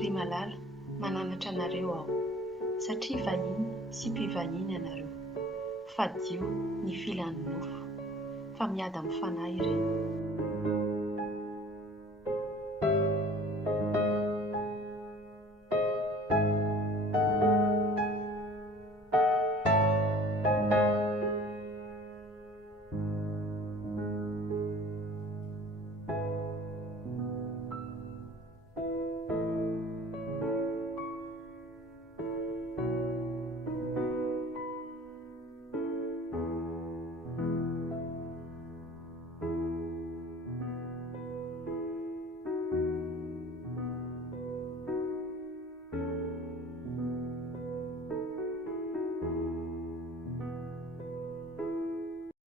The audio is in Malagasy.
Ry malala, mananatra anareo aho, satria vahiny sy mpivahiny ianareo. Fadio ny filan'ny nofo, fa miady amin'ny fanahy ireny.